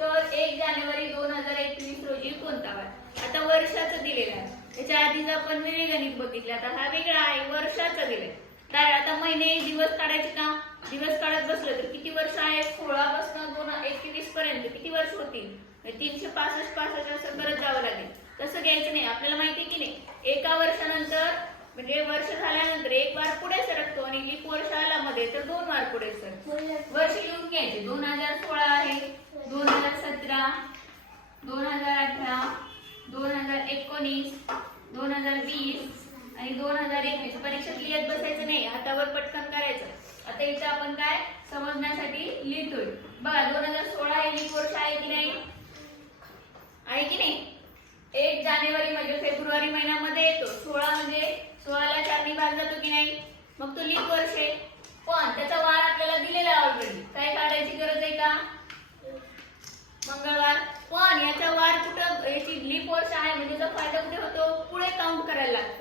जानेवारी दोन हजार एकवीस रोजी कोणता वार? आता वर्षाचं दिलेलं आहे. त्याच्या आधीच आपण वेगळे गणित बघितले. आता हा वेगळा आहे वर्षाचं दिलंय. तर आता महिने दिवस काढायचे का? दिवस काढत बसलं तर किती वर्ष आहे? सोळा पासून दोन एकवीस पर्यंत किती वर्ष होतील? म्हणजे तीनशे पासष्ट पासष्ट असं करत जावं लागेल. तसं घ्यायचं नाही. आपल्याला माहिती की नाही? एका वर्षानंतर म्हणजे वर्ष झाल्यानंतर एक वार पुढे सरकतो आणि लीप वर्ष आला मध्ये तर दोन वार पुढे सरकतो. वर्ष लिहून घ्यायचे. दोन हजार सोळा आहे. एकोणीस दोन हजार वीस आणि दोन हजार एकवीस. परीक्षेत लिहित बसायचं नाही हातावर पटकन करायचं. आता इथं आपण काय? समजण्यासाठी लिहितोय. बघा दोन हजार सोळा हे लीप वर्ष आहे की नाही? आहे की नाही? एक जानेवारी म्हणजे फेब्रुवारी महिन्यामध्ये येतो. सोळा म्हणजे सोळाला चारनी भाग जातो की नाही? मग तो लीप वर्ष आहे. पण त्याचा वार आपल्याला दिलेला आहे ऑलरेडी काय काढायची गरज आहे का? मंगळवार. पण याचा वार कुठं याची लीप वर्ष आहे म्हणजे याचा फायदा कुठे होतो पुढे काउंट करायला लागतं.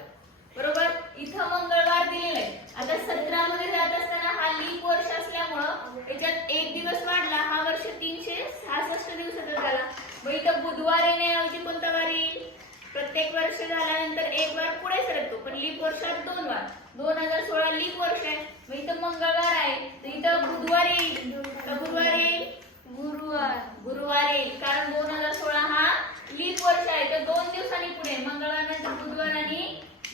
बरोबर? इथं मंगळवार दिलेलं आहे आता सतरा मध्ये जात असताना हा लीप वर्ष असल्यामुळं याच्यात एक दिवस वाढला. हा वर्ष तीनशे सहासष्ट दिवसाचा झाला. मग इथं बुधवार येण्याऐवजी कोणता वार येईल? प्रत्येक वर्ष झाल्यानंतर एक वार पुढे सरकतो पण लीप वर्षात दोन वार. दोन हजार सोळा लीप वर्ष आहे. मग इथं मंगळवार आहे. तर इथं बुधवार येईल का गुरुवार येईल गुरुवार गुरुवार येईल कारण दोन हजार सोळा हा लीप वर्ष आहे तर दोन दिवसांनी पुढे मंगळवार नंतर बुधवार आणि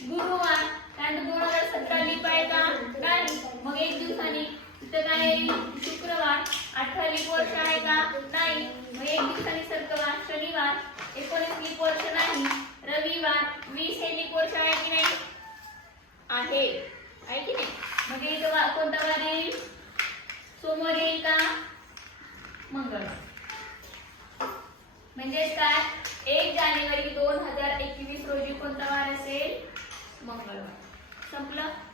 गुरुवार त्यानंतर दोन हजार सतरा लीप आहे का नाही मग एक दिवसांनी तिथं काय शुक्रवार अठरा लीप वर्ष आहे का नाही मग एक दिवसाने सरकवार शनिवार एकोणीस लीप वर्ष नाही रविवार वीस हे लीप वर्ष आहे की नाही? आहे. आहे की नाही? मग इथं वा- कोणता वार येईल? सोमवार येईल का? मंगळवार. म्हणजेच काय? एक जानेवारी दोन हजार एकवीस रोजी कोणता वार असेल? मंगळवार. संपलं?